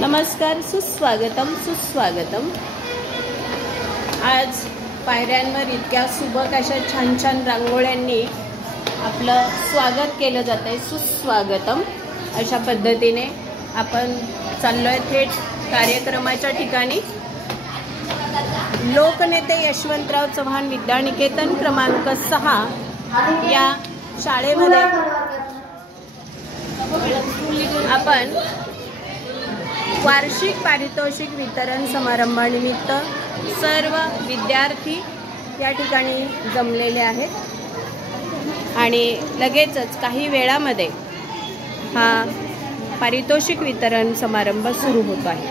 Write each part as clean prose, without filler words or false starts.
नमस्कार, सुस्वागतम सुस्वागतम। आज पायऱ्यांवर इतक्या सुबक अशा छान छान रांगोळ्यांनी आपलं स्वागत केलं जात आहे। सुस्वागतम अशा पद्धतीने आपण चाललोय थेट कार्यक्रमाच्या ठिकाणी। लोकनेते यशवंतराव चव्हाण विद्यानिकेतन क्रमांक 6 या शाळेमध्ये आपण वार्षिक पारितोषिक वितरण समारंभानिमित्त सर्व विद्यार्थी या ठिकाणी जमलेले आहेत आणि लगेचच काही वेळामध्ये हा पारितोषिक वितरण समारंभ सुरू होत आहे।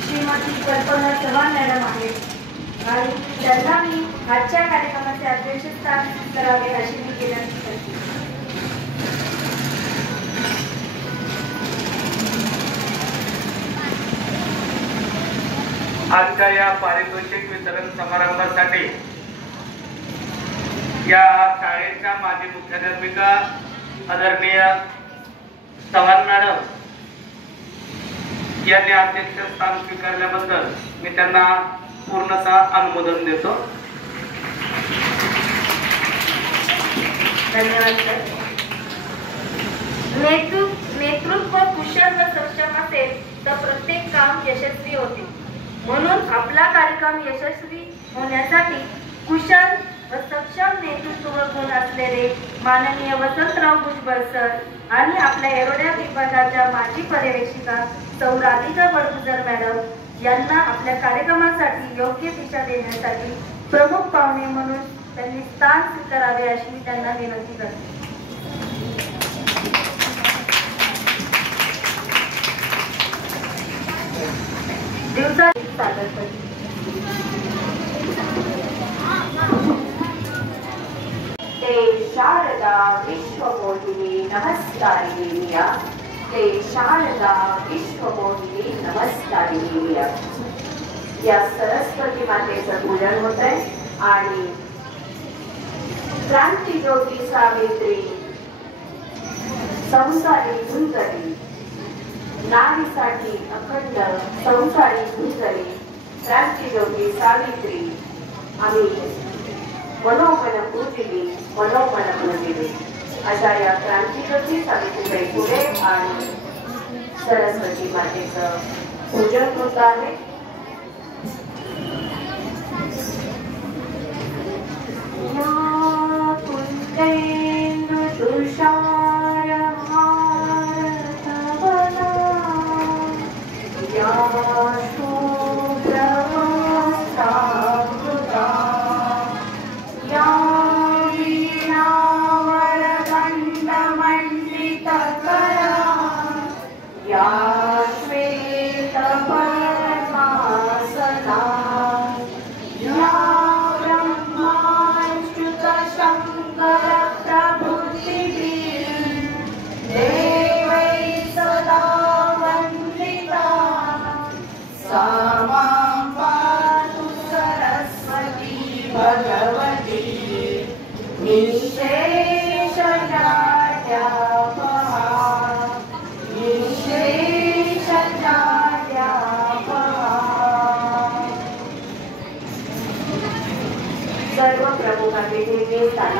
श्रीमती कल्पना चव्हाण मॅडम आहेत आणि त्यांना मी आजच्या कार्यक्रमाचे अध्यक्षस्थान करावे अशी मी विनंती करते। आजच्या या पारितोषिक वितरण समारंभासाठी या शाळेच्या माजी मुख्याध्यापिका आदरणीय चव्हाण मॅडम यांनी अध्यक्षस्थान स्वीकारल्याबद्दल मी त्यांना पूर्णतः अनुमोदन देतो। धन्यवाद सर। नेतृत्व कुशल व सक्षम असेल तर प्रत्येक काम यशस्वी होते। म्हणून आपला कार्यक्रम यशस्वी होण्यासाठी कुशल व सक्षम नेतृत्व गुण असलेले माननीय वसंतराव भुजबळ सर आणि आपल्या एरोड्या विभागाच्या माजी पर्यवेक्षिका सौ राधिका बडगुजर मॅडम यांना आपल्या कार्यक्रमासाठी योग्य दिशा देण्यासाठी प्रमुख पाहुणे म्हणून त्यांनी स्थान स्वीकारावे अशी मी त्यांना विनंती करते। ते शारदा विश्वमोहिनी नमस्कारिणी ते शारदा विश्वमोहिनी नमस्कारिणी या सरस्वती मातेचं पूजन होत आहे आणि क्रांतिज्योती सावित्री संसारी झुंजली नारीसाठी अखंड संसारी झुंजली क्रांतिज्योती सावित्री आम्ही मनोमन पूजिली मनोमन पूजिली अशा या क्रांतिज्योती सावित्रीबाई फुले आणि सरस्वती मातेचं पूजन होत आहे। सर्व प्रमुख अतिथींनी स्थान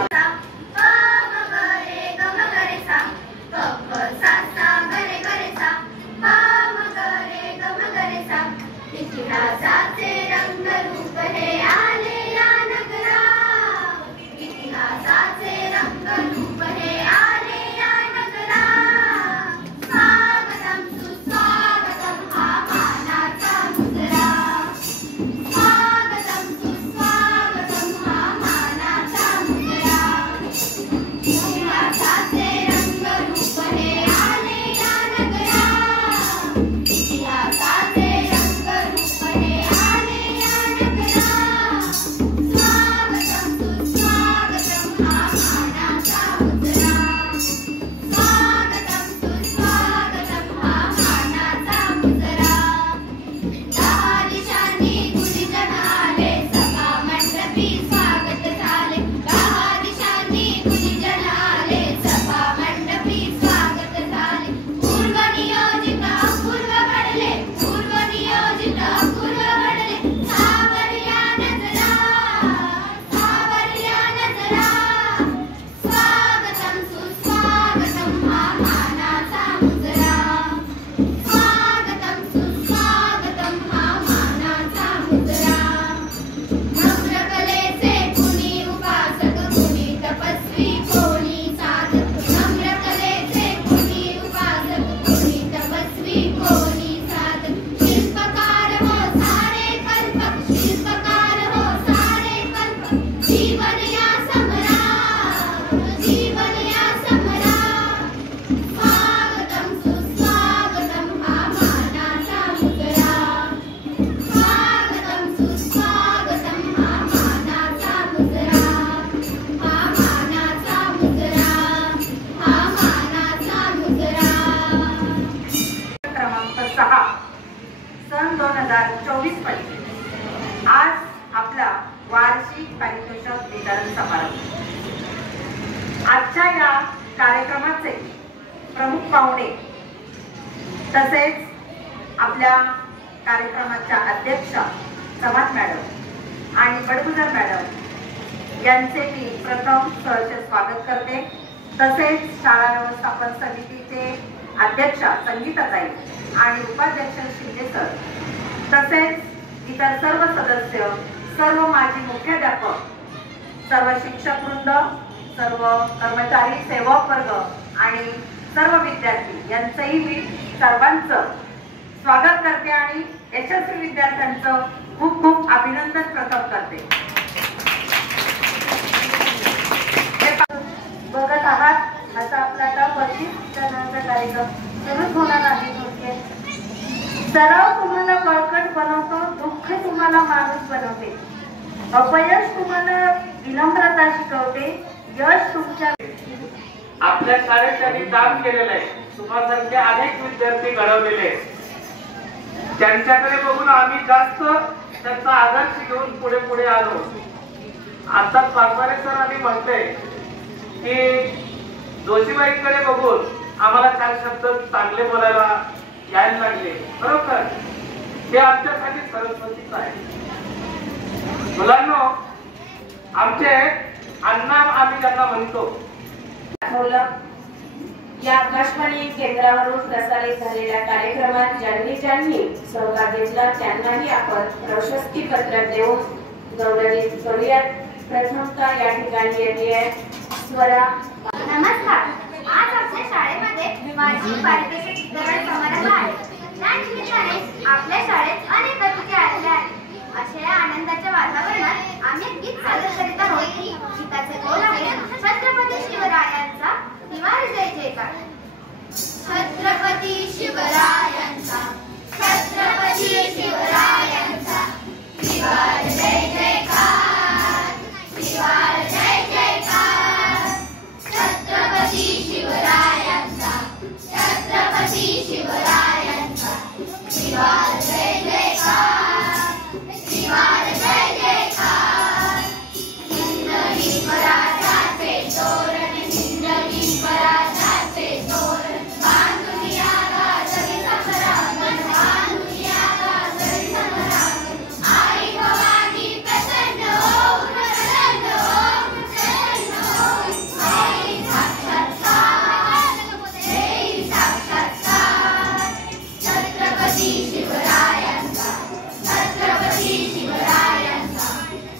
तसेच आपल्या कार्यक्रमाच्या अध्यक्षा चव्हाण मॅडम आणि बडगुजर मॅडम यांचे मी प्रथम सहर्ष स्वागत करते। तसेच शाळा व्यवस्थापन समितीचे अध्यक्षा संगीताताई आणि उपाध्यक्ष शिंदे सर, तसेच इतर सर्व सदस्य, सर्व माजी मुख्याध्यापक, सर्व शिक्षक वृंद, सर्व कर्मचारी, सेवक वर्ग आणि सर्व विद्यार्थी यांचंही मी सर्वांचं स्वागत करते आणि यशस्वी विद्यार्थ्यांचं खूप खूप अभिनंदन प्रथम करते। बघत आहात आता आपला आता 25 जणांचा कार्यक्रम सुरूच होणार आहे। सराव तुम्हाला बळकट बनवतो, दुःख तुम्हाला माणूस बनवते, अपयश तुम्हाला विनम्रता शिकवते, यश तुमच्या आपल्या शाळेत त्यांनी काम केलेलं आहे। तुम्हासारखे अनेक विद्यार्थी घडवलेले आहेत, त्यांच्याकडे बघून आम्ही जास्त त्यांचा आदर्श घेऊन पुढे पुढे आलो। आता पाचवारे सर आम्ही म्हणतोय की जोशीबाईंकडे बघून आम्हाला 4 शब्द चांगले बोलायला यायला लागले। बरोबर, ते आमच्यासाठी सरस्वतीच आहे। मुलांनो, आमचे अण्णा आम्ही त्यांना म्हणतो। या आकाशवाणी केंद्रावरून प्रसारित झालेल्या कार्यक्रमात ज्यांनी सहभाग घेतला त्यांनाही आपण प्रशस्ती पत्रक देऊन गौरवित करूयात। प्रथमतः या ठिकाणी येते आहे स्वरा। नमस्कार, आज आपल्या शाळेमध्ये वार्षिक पारितोषिक वितरण समारंभ आहे। त्या निमित्ताने आपल्या शाळेत अनेक अतिथी आलेले आहेत। अशा या आनंदाच्या वातावरणात आम्ही एक गीत सादर करीत आहोत। गीताचे बोल आहे छत्रपती शिवरायांचा निवार जय जयकार। छत्रपती शिवरायांचा, छत्रपती शिवरायांचा निवार जय जयकार, निवार जय जयकार। छत्रपती शिवरायांचा, छत्रपती शिवरायांचा निवार जय जयकार, निवार जय जयकार। हिंदवी स्वराज्याचे तोरण, हिंदवी स्वराज्याचे तोरण बांधून या गाजवी संभ्रमण, बांधून या गाजवी संभ्रमण। आई भवानी प्रसन्न होऊन, प्रसन्न होऊन, प्रसन्न होऊन देई साक्षात्कार, देई साक्षात्कार। छत्रपती शिवरायांचा, छत्रपती शिवरायांचा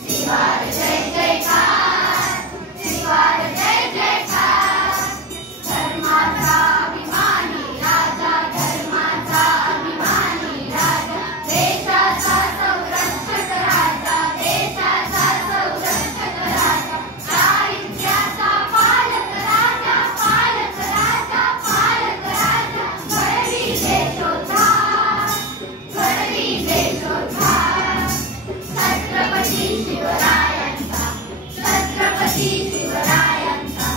निवार जय जयकार, निवार जय जयकार। धर्माचा अभिमानी राजा, धर्माचा अभिमानी राजा, देशाचा संरक्षक राजा, देशाचा संरक्षक राजा। दारिद्र्याचा पालक राजा, पालक राजा, पालक राजा। घडवी देशोद्धार, घडवी देशोद्धार। छत्रपती शिवरायांचा, छत्रपती शिवरायांचा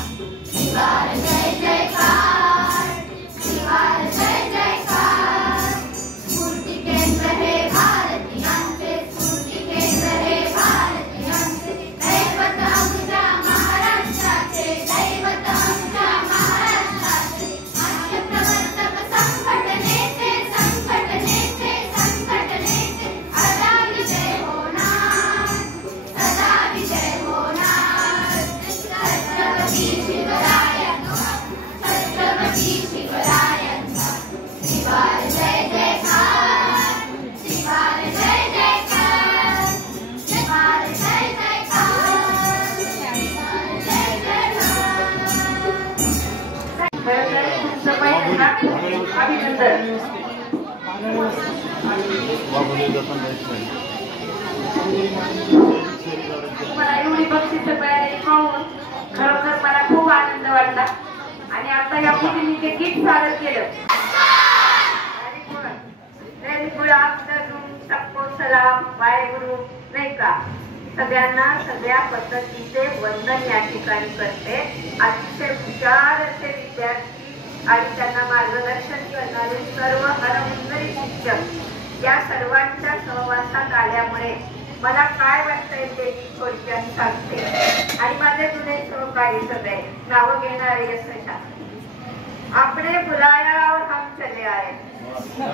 निवार जय जयकार, निवार जय जयकार। स्फूर्ती केंद्र हे भारतीयांचे, स्फूर्ती केंद्र हे भारतीयांचे। दैवत आमच्या महाराष्ट्राचे, दैवत आमच्या महाराष्ट्राचे। महाप्रवर्तक संघटनेचे, संघटनेचे, संघटनेचे सदा विजय होणार, सदा विजय होणार। छत्रपती शिवरायांचा, छत्रपती शिवरायांचा निवार जय जयकार, निवार जय जयकार, निवार जय जयकार, निवार जय जयकार। अभिनंदन। मला एवढी बक्षीस मिळाली पाहून खरोखर मला खूप आनंद वाटला आणि आता या मुलींनी जे गीत सादर केलं, व्हेरी गुड आफ्टरनून, सबको सलाम, वाहेगुरु, नाही का? सगळ्यांना सगळ्या पद्धतीचे वंदन या ठिकाणी करते। अतिशय हुशार असे विद्यार्थी आणि त्यांना मार्गदर्शन करणारे सर्व हरहुन्नरी शिक्षक या सर्वांच्या सहवासात आल्यामुळे मला काय वाटतंय ते मी थोडक्यात सांगते आणि माझे जुने सहकारी सगळे नाव घेणारे यशस्वी। आपने बुलाया और हम चले आए,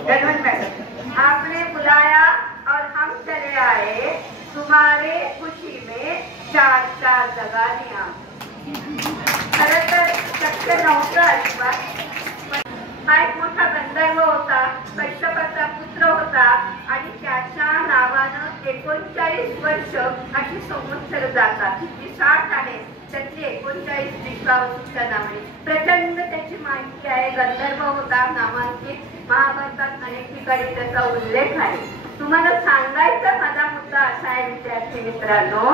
धन्यवाद मैडम, आपने बुलाया और हम चले आए, तुम्हारे खुशी में चार चार जगानिया। खरं तर शक्य नव्हतं अजिबात. हा एक मोठा गंधर्व होता, कश्यपाचा पुत्र होता आणि त्याच्या नावानं 39 वर्ष अशी संवत्सर जातात. जी 60 आहे त्यातली 39 विश्वावसूच्या नावाने. प्रचंड त्याची माहिती आहे. गंधर्व होता, नामांकित, महाभारतात अनेक ठिकाणी त्याचा उल्लेख आहे. तुम्हाला सांगायचा माझा मुद्दा असा आहे विद्यार्थी मित्रांनो,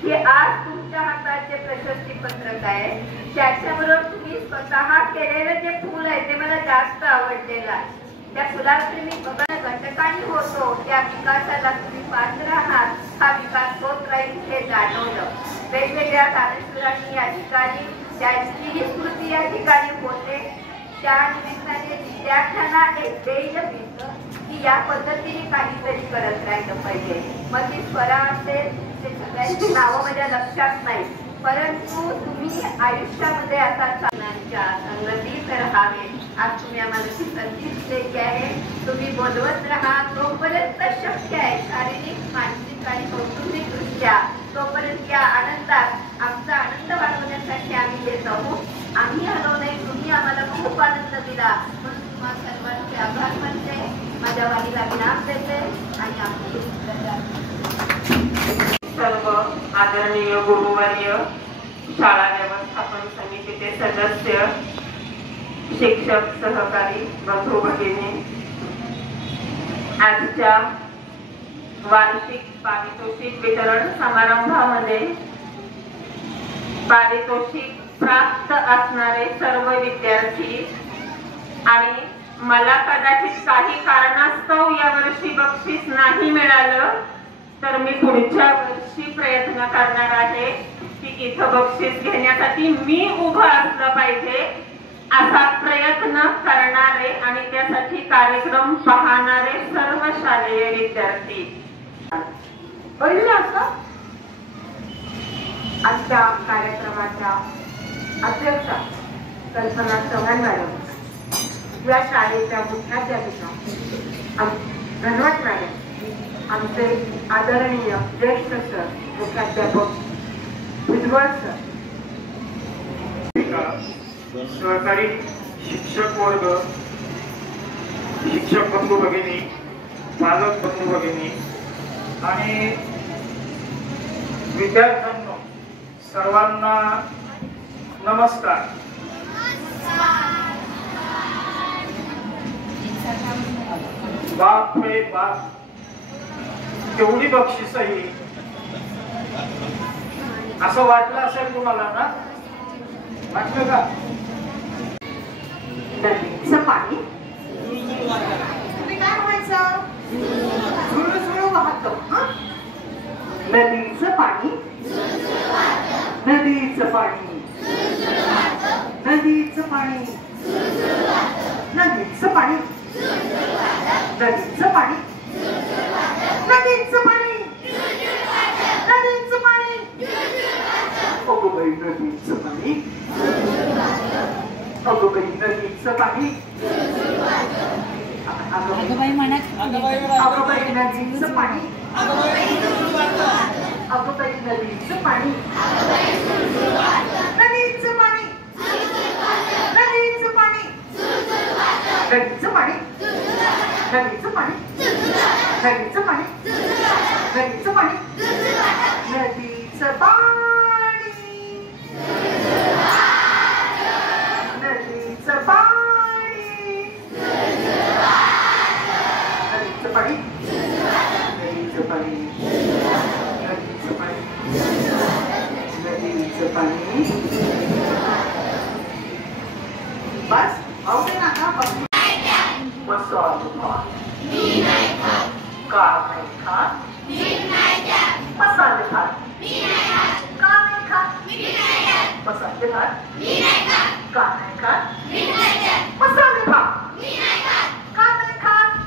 की आज तुमच्या हातात जे प्रशस्ती पत्रक आहे त्याच्याबरोबर तुम्ही स्वतः केलेलं जे फूल आहे ते मला जास्त आवडलेलं आहे. त्या फुलाचे मी बघा घटकांनी होतो, त्या विकासाला तुम्ही पात्र आहात. हा विकास होत राहील हे जाणवलं. वेगवेगळ्या दानशूरांनी या ठिकाणी त्यांचीही स्मृती या ठिकाणी होते. त्या निमित्ताने विद्यार्थ्यांना एक ध्येय मिळतं की या पद्धतीने काहीतरी करत राहिलं पाहिजे. मग ती स्वरा असेल, ते सगळ्यांची नावं माझ्या लक्षात नाही, परंतु तुम्ही आयुष्यामध्ये असा चालण्याच्या संगतीत राहावे. आज तुम्ही आम्हाला ती संधी दिलेली आहे. तुम्ही बोलवत राहा तोपर्यंत शक्य आहे, शारीरिक, मानसिक आणि कौटुंबिक दृष्ट्या. तोपर्यंत या आनंदात आमचा आनंद वाढवण्यासाठी आम्ही येत आहोत. आम्ही आलो नाही, तुम्ही आम्हाला खूप आनंद दिला, म्हणून तुम्हाला सर्वांचे आभार मानते. माझ्या वाणीला विराम देते आणि आपली सर्व आदरणीय गुरुवर्य, शाळा व्यवस्थापन समितीचे सदस्य, शिक्षक, सहकारी, बंधू भगिनी, आजच्या वार्षिक पारितोषिक वितरण समारंभामध्ये पारितोषिक प्राप्त असणारे सर्व विद्यार्थी आणि मला कदाचित काही कारणास्तव यावर्षी बक्षीस नाही मिळालं तर मी पुढच्या वर्षी प्रयत्न करणार आहे की इथं बक्षीस घेण्यासाठी मी उभं असलं पाहिजे असा प्रयत्न करणारे आणि त्यासाठी कार्यक्रम पाहणारे सर्व शालेय विद्यार्थी. पहिलं असं आजच्या कार्यक्रमाच्या अध्यक्षा कल्पना चव्हाण मॅडम, या शाळेच्या मुख्याध्यापिका धन्वंत मॅडम, आमचे आदरणीय ज्येष्ठ सर मुख्याध्यापक भुजबळ सर, सहकारी शिक्षक वर्ग, शिक्षक बंधू भगिनी, पालक बंधू भगिनी आणि विद्यार्थ्यांनो, सर्वांना नमस्कार. बाप रे बाप, तेवढी बक्षीसही असं वाटलं असेल तुम्हाला ना? वाटलं का? नदीचं पाणी तुम्ही काय म्हणायचं? झुळझुळ वाहतं. नदीचं पाणी, नदीचं पाणी, नदीचं पाणी, नदीचं पाणी, नदीचं पाणी, नदीचं पाणी, नदीचं पाणी. अगं बाई नदीचं पाणी, अगं बाई नदीचं पाणी, अगं बाई म्हणत, अगं बाई नदीचं पाणी, अगं बाई नदीचं पाणी, नदीचं पाणी, नदीचं पाणी, नदीचं पाणी, नदीचं पाणी, नदीचं पाणी, नदीचं पाणी, नदीचं पाणी, नदीचं पाणी, नदीचं पाणी, नदीचं पाणी, नदीचं पाणी, नदीचं पाणी. बस आवडे ना का? मसाले भात, का नाही खात? मसाले भात, का नाही खात? मसाले भात, का नाही खात? मसाले भात, का नाही खात?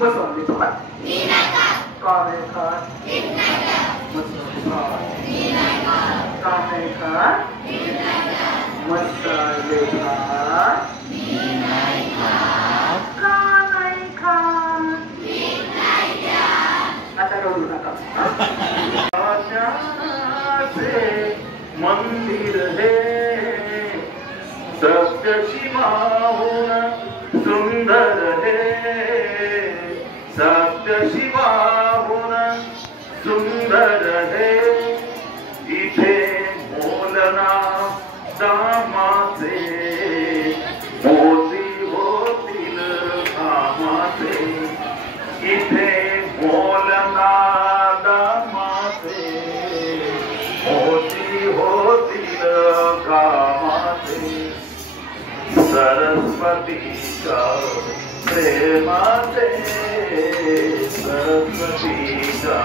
मसाले भात, का नाही खात? मसाले भात, का नाही खात? मसाले भात, का नाही होतील हे सत्य शिवाहून सुंदर हे सत्य शिवाहून सुंदर हे इथे बोलना दामाचे मोती होतील कामाचे इथे बोलना दामाचे मोती होतील कामाचे सरस्वतीच्या प्रेमाचे सरस्वतीच्या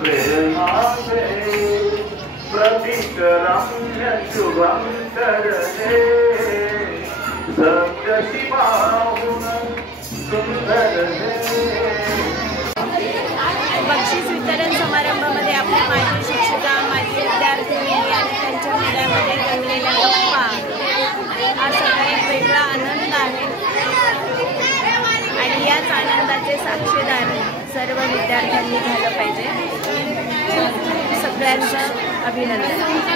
प्रेमाचे प्रतिकरम्य शुभंकर हे सत्य शिवाहून सुंदर हे. बक्षीस वितरण समारंभामध्ये आपल्या माजी शिक्षिका माजी विद्यार्थिनी आणि त्यांच्या मुलामध्ये रंगलेल्या गप्पा हा सगळा एक वेगळा आनंद आहे आणि याच आनंदाचे साक्षीदार सर्व विद्यार्थ्यांनी झालं पाहिजे. सगळ्यांचं अभिनंदन.